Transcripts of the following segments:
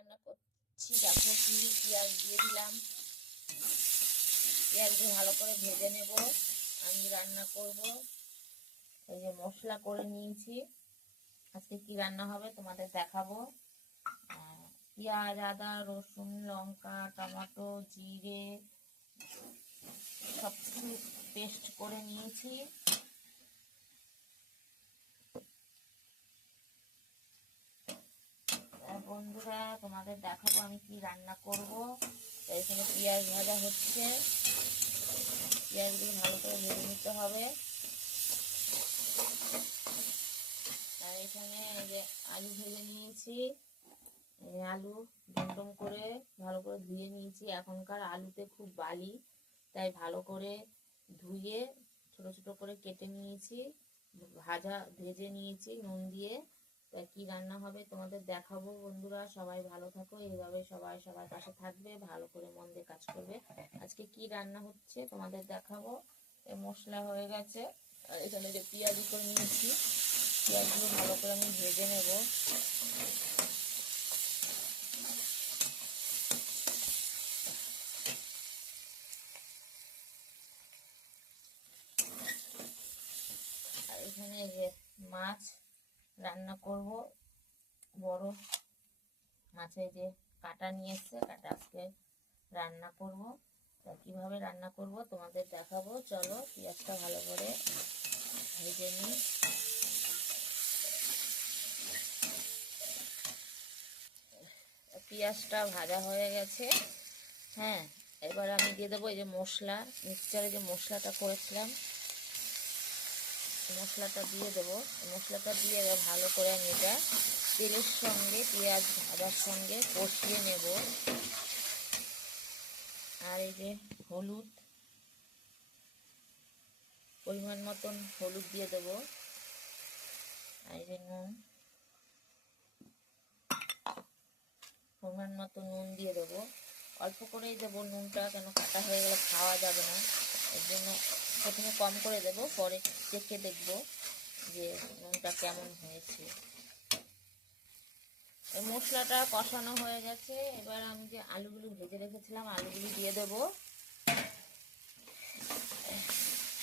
রান্না করছি দেখো, কি পেঁয়াজ দিয়ে দিলাম। পেঁয়াজগুলো ভালো করে ভেজে নেব। আমি রান্না করব। এই যে মশলা করে নিয়েছি। আজকে কি রান্না হবে তোমাদের দেখাবো। পেঁয়াজ, আদা, রসুন, লঙ্কা, টমেটো, জিরে সব কিছু পেস্ট করে নিয়েছি। বন্ধুরা তোমাদের দেখাবো আমি কি রান্না করব। এখানে পেঁয়াজ ভাজা হচ্ছে। পেঁয়াজগুলো ভালো করে ভেজে নিতে হবে। আর এখানে এই যে আলু ভেজে নিয়েছি। আলু ডুমডুম করে ভালো করে ধুয়ে নিয়েছি। এখনকার আলুতে খুব বালি, তাই ভালো করে ধুয়ে ছোট ছোট করে কেটে নিয়েছি। ভেজে নিয়েছি নুন দিয়ে। তা কি রান্না হবে তোমাদের দেখাবো। বন্ধুরা সবাই ভালো থাকো, এইভাবে সবাই সবার পাশে থাকবে, ভালো করে মন দিয়ে কাজ করবে। আজকে কি রান্না হচ্ছে তোমাদের দেখাবো। মশলা হয়ে গেছে। আর এখানে যে পেঁয়াজ করে নিয়েছি, পেঁয়াজগুলো ভালো করে আমি ভেজে নেব। আর এখানে যে মাছ রান্না করব, বড় মাছের যে কাটা নিয়ে এসছে, কাটা আজকে রান্না করব। তা কিভাবে রান্না করব তোমাদের দেখাবো। চলো পেঁয়াজটা ভালো করে ভেজে নিই। পেঁয়াজটা ভাজা হয়ে গেছে। হ্যাঁ, এবার আমি দিয়ে দেবো এই যে মশলা, মিক্সচারে যে মশলাটা করেছিলাম, মশলাটা দিয়ে দেবো। মশলাটা দিয়ে এবার ভালো করে আমি এটা তেলের সঙ্গে পেঁয়াজ ভাজার সঙ্গে কষিয়ে নেব। আর এই যে হলুদ, পরিমাণ মতন হলুদ দিয়ে দেবো। আর এই যে নুন, পরিমাণ মতো নুন দিয়ে দেবো। অল্প করেই দেবো নুনটা, কেন কাটা হয়ে গেলে খাওয়া যাবে না। এর জন্য প্রথমে কম করে দেবো, পরে চেখে দেখবো যে নুনটা কেমন হয়েছে। এই মশলাটা কষানো হয়ে গেছে। এবার আমি যে আলুগুলো ভেজে রেখেছিলাম, আলুগুলো দিয়ে দেবো।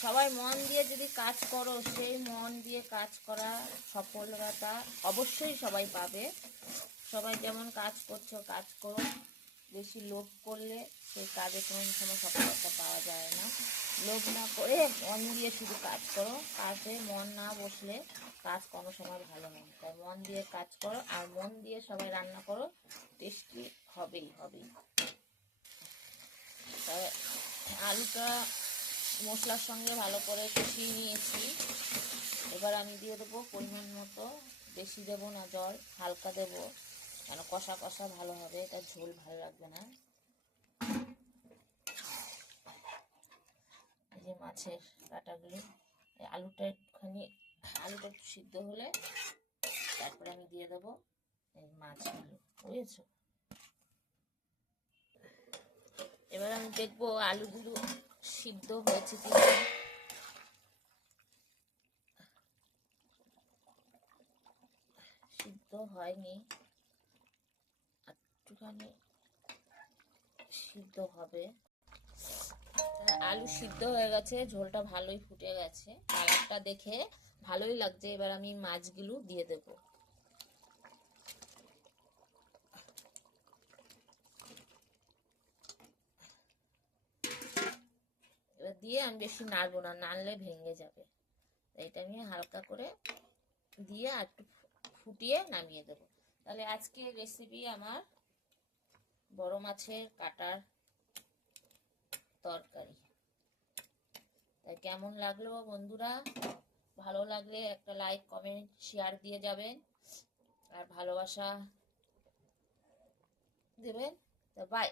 সবাই মন দিয়ে যদি কাজ করো, সেই মন দিয়ে কাজ করা সফলতা অবশ্যই সবাই পাবে। সবাই যেমন কাজ করছো কাজ করো। বেশি লোভ করলে সেই কাজে কোনো সময় সফলতা পাওয়া যায় না। লোভ না করে মন দিয়ে শুধু কাজ করো। কাজে মন না বসলে কাজ কোনো সময় ভালো হয়। তাই মন দিয়ে কাজ করো, আর মন দিয়ে সবাই রান্না করো, টেস্টি হবেই হবেই। তাই আলুটা মশলার সঙ্গে ভালো করে কষিয়ে নিয়েছি। এবার আমি দিয়ে দেবো পরিমাণ মতো, বেশি দেবো না জল, হালকা দেবো, কেন কষা কষা ভালো হবে, এটা ঝোল ভালো লাগবে না। এই যে মাছের কাটাগুলো, আলুটা একটু সিদ্ধ হলে তারপরে আমি দিয়ে দেবো এই মাছগুলো, বুঝেছো। এবার আমি দেখবো আলুগুলো সিদ্ধ হয়েছে কিনা। সিদ্ধ হয়নি, একটুখানি সিদ্ধ হবে। আলু সিদ্ধ হয়ে গেছে, ঝোলটা ভালোই ফুটে গেছে, কালারটা দেখে ভালোই লাগছে। এবার আমি মাছগুলো দিয়ে দেব। এবার দিয়ে আমি বেশি নাড়বো না, নাড়লে ভেঙে যাবে। এটা আমি হালকা করে দিয়ে আর একটু ফুটিয়ে নামিয়ে দেবো। তাহলে আজকে রেসিপি আমার বড় মাছের কাটার তরকারি। তাই কেমন লাগলো বন্ধুরা? ভালো লাগলে একটা লাইক, কমেন্ট, শেয়ার দিয়ে যাবেন, আর ভালোবাসা দেবেন। তো বাই।